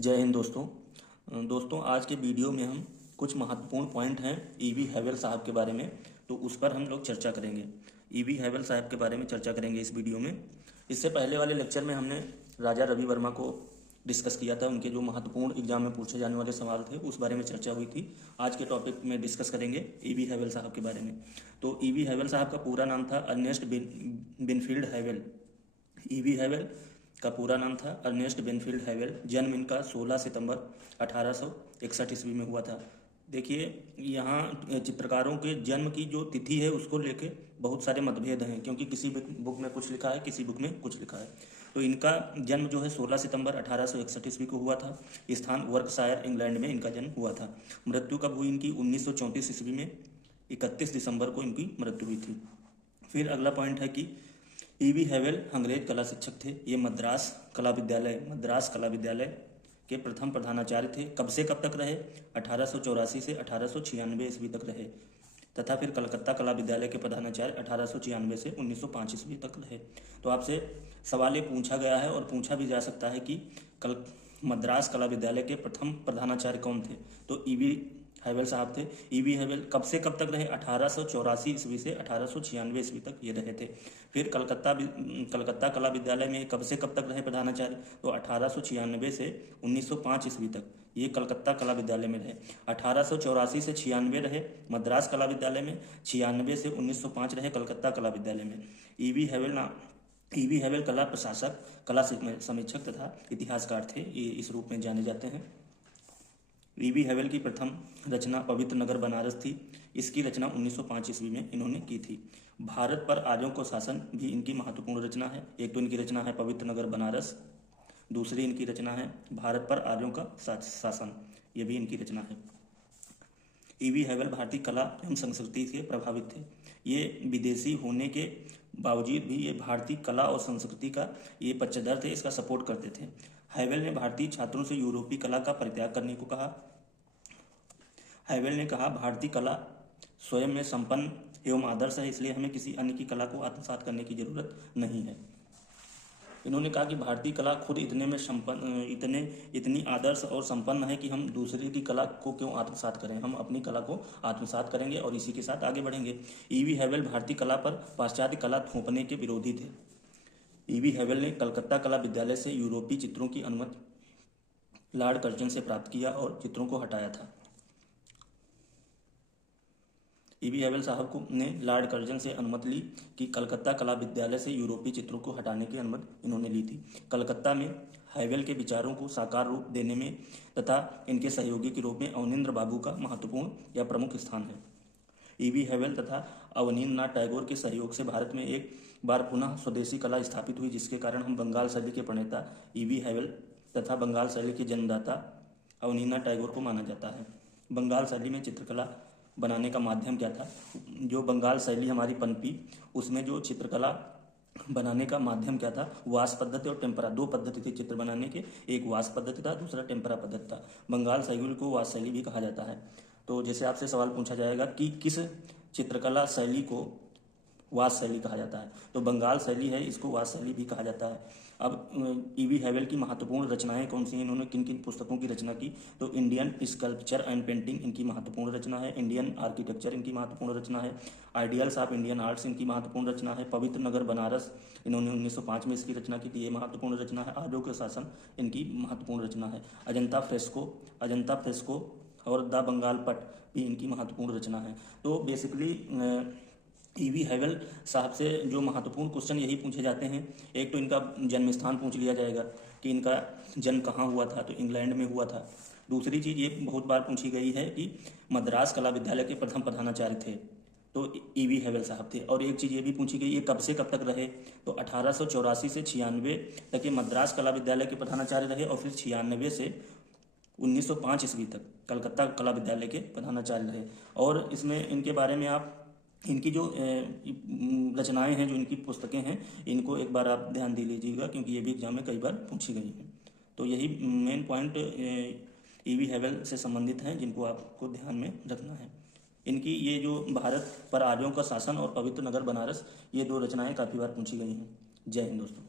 जय हिंद दोस्तों आज के वीडियो में हम कुछ महत्वपूर्ण पॉइंट हैं ईवी हैवेल साहब के बारे में, तो उस पर हम लोग चर्चा करेंगे। ईवी हैवेल साहब के बारे में चर्चा करेंगे इस वीडियो में। इससे पहले वाले लेक्चर में हमने राजा रवि वर्मा को डिस्कस किया था, उनके जो महत्वपूर्ण एग्जाम में पूछे जाने वाले सवाल थे उस बारे में चर्चा हुई थी। आज के टॉपिक में डिस्कस करेंगे ईवी हैवेल साहब के बारे में। तो ईवी हैवेल साहब का पूरा नाम था अर्नेस्ट बिनफील्ड हैवेल। ईवी हैवेल का पूरा नाम था अर्नेस्ट बेनफील्ड हैवेल। जन्म इनका 16 सितंबर 1861 ईस्वी में हुआ था। देखिए, यहाँ चित्रकारों के जन्म की जो तिथि है उसको लेके बहुत सारे मतभेद हैं, क्योंकि किसी बुक में कुछ लिखा है, किसी बुक में कुछ लिखा है। तो इनका जन्म जो है 16 सितंबर 1861 ईस्वी को हुआ था। स्थान वर्कशायर, इंग्लैंड में इनका जन्म हुआ था। मृत्यु कब हुई इनकी? 1934 ईस्वी में 31 दिसंबर को इनकी मृत्यु हुई थी। फिर अगला पॉइंट है कि ईवी हैवेल अंग्रेज कला शिक्षक थे। ये मद्रास कला विद्यालय के प्रथम प्रधानाचार्य थे। कब से कब तक रहे? 1884 से 1896 ईस्वी तक रहे। तथा फिर कलकत्ता कला विद्यालय के प्रधानाचार्य 1896 से 1905 ईस्वी तक रहे। तो आपसे सवाल ये पूछा गया है और पूछा भी जा सकता है कि मद्रास कला विद्यालय के प्रथम प्रधानाचार्य कौन थे? तो ईवी हैवेल साहब थे। ईवी हैवेल कब से कब तक रहे? 1884 ईस्वी से 1896 ईस्वी तक ये रहे थे। फिर कलकत्ता कला विद्यालय में कब से कब तक रहे प्रधानाचार्य? तो 1896 से 1905 ईस्वी तक ये कलकत्ता कला विद्यालय में रहे। 1884 से 96 रहे मद्रास कला विद्यालय में, 96 से 1905 रहे कलकत्ता कला विद्यालय में। ईवी हैवेल कला प्रशासक, कला समीक्षक तथा इतिहासकार थे। ये इस रूप में जाने जाते हैं। ईवी हैवेल की प्रथम रचना पवित्र नगर बनारस थी। इसकी रचना 1905 ईस्वी में इन्होंने की थी। भारत पर आर्यों को शासन भी इनकी महत्वपूर्ण रचना है। एक तो इनकी रचना है पवित्र नगर बनारस, दूसरी इनकी रचना है भारत पर आर्यों का शासन, ये भी इनकी रचना है। ईवी हैवेल भारतीय कला एवं संस्कृति से प्रभावित थे। ये विदेशी होने के बावजूद भी ये भारतीय कला और संस्कृति का ये पक्षधर थे, इसका सपोर्ट करते थे। हैवेल ने भारतीय छात्रों से यूरोपीय कला का परित्याग करने को कहा। हैवेल ने कहा, भारतीय कला स्वयं में संपन्न एवं आदर्श है, इसलिए हमें किसी अन्य की कला को आत्मसात करने की जरूरत नहीं है। इन्होंने कहा कि भारतीय कला खुद इतनी आदर्श और संपन्न है कि हम दूसरे की कला को क्यों आत्मसात करें, हम अपनी कला को आत्मसात करेंगे और इसी के साथ आगे बढ़ेंगे। ईवी हैवेल भारतीय कला पर पाश्चात्य कला थोपने के विरोधी थे। ईवी हैवेल ने कलकत्ता कला विद्यालय से यूरोपीय चित्रों की अनुमति लॉर्ड कर्जन से प्राप्त किया और चित्रों को हटाया था। ईवी हैवेल साहब ने लॉर्ड कर्जन से अनुमति ली कि कलकत्ता कला विद्यालय से यूरोपीय चित्रों को हटाने की अनुमति इन्होंने ली थी। कलकत्ता में हैवेल के विचारों को साकार रूप देने में तथा इनके सहयोगी के रूप में अवनींद्र बाबू का महत्वपूर्ण या प्रमुख स्थान है। ईवी हैवेल तथा अवनींद्रनाथ टैगोर के सहयोग से भारत में एक बार पुनः स्वदेशी कला स्थापित हुई, जिसके कारण हम बंगाल शैली के प्रणेता ईवी हैवेल तथा बंगाल शैली के जन्मदाता अवनींद्रनाथ टैगोर को माना जाता है। बंगाल शैली में चित्रकला बनाने का माध्यम क्या था? जो बंगाल शैली हमारी पनपी, उसमें जो चित्रकला बनाने का माध्यम क्या था? वास पद्धति और टेम्परा, दो पद्धति थी चित्र बनाने के। एक वास पद्धति था, दूसरा टेम्परा पद्धति था। बंगाल शैली को वास शैली भी कहा जाता है। तो जैसे आपसे सवाल पूछा जाएगा कि किस चित्रकला शैली को वास शैली कहा जाता है, तो बंगाल शैली है, इसको वास शैली भी कहा जाता है। अब ईवी हैवेल की महत्वपूर्ण रचनाएं कौन सी हैं, इन्होंने किन किन पुस्तकों की रचना की? तो इंडियन स्कल्पचर एंड पेंटिंग इनकी महत्वपूर्ण रचना है। इंडियन आर्किटेक्चर इनकी महत्वपूर्ण रचना है। आइडियल्स ऑफ इंडियन आर्ट्स इनकी महत्वपूर्ण रचना है। पवित्र नगर बनारस इन्होंने 1905 में इसकी रचना की थी, ये महत्वपूर्ण रचना है। आर्यों के शासन इनकी महत्वपूर्ण रचना है। अजंता फ्रेस्को और द बंगाल पट भी इनकी महत्वपूर्ण रचना है। तो बेसिकली ईवी हैवेल साहब से जो महत्वपूर्ण क्वेश्चन यही पूछे जाते हैं। एक तो इनका जन्म स्थान पूछ लिया जाएगा कि इनका जन्म कहाँ हुआ था, तो इंग्लैंड में हुआ था। दूसरी चीज़ ये बहुत बार पूछी गई है कि मद्रास कला विद्यालय के प्रथम प्रधानाचार्य थे, तो ईवी हैवेल साहब थे। और एक चीज़ ये भी पूछी गई, ये कब से कब तक रहे? तो 1884 से 96 तक ये मद्रास कला विद्यालय के प्रधानाचार्य रहे और फिर 96 से 1905 ईस्वी तक कलकत्ता कला विद्यालय के प्रधानाचार्य रहे। और इसमें इनके बारे में आप इनकी जो रचनाएं हैं, जो इनकी पुस्तकें हैं, इनको एक बार आप ध्यान दे लीजिएगा, क्योंकि ये भी एग्जाम में कई बार पूछी गई हैं। तो यही मेन पॉइंट ईवी हैवेल से संबंधित हैं, जिनको आपको ध्यान में रखना है। इनकी ये जो भारत पर आर्यों का शासन और पवित्र नगर बनारस, ये दो रचनाएं काफ़ी बार पूछी गई हैं। जय हिंद दोस्तों।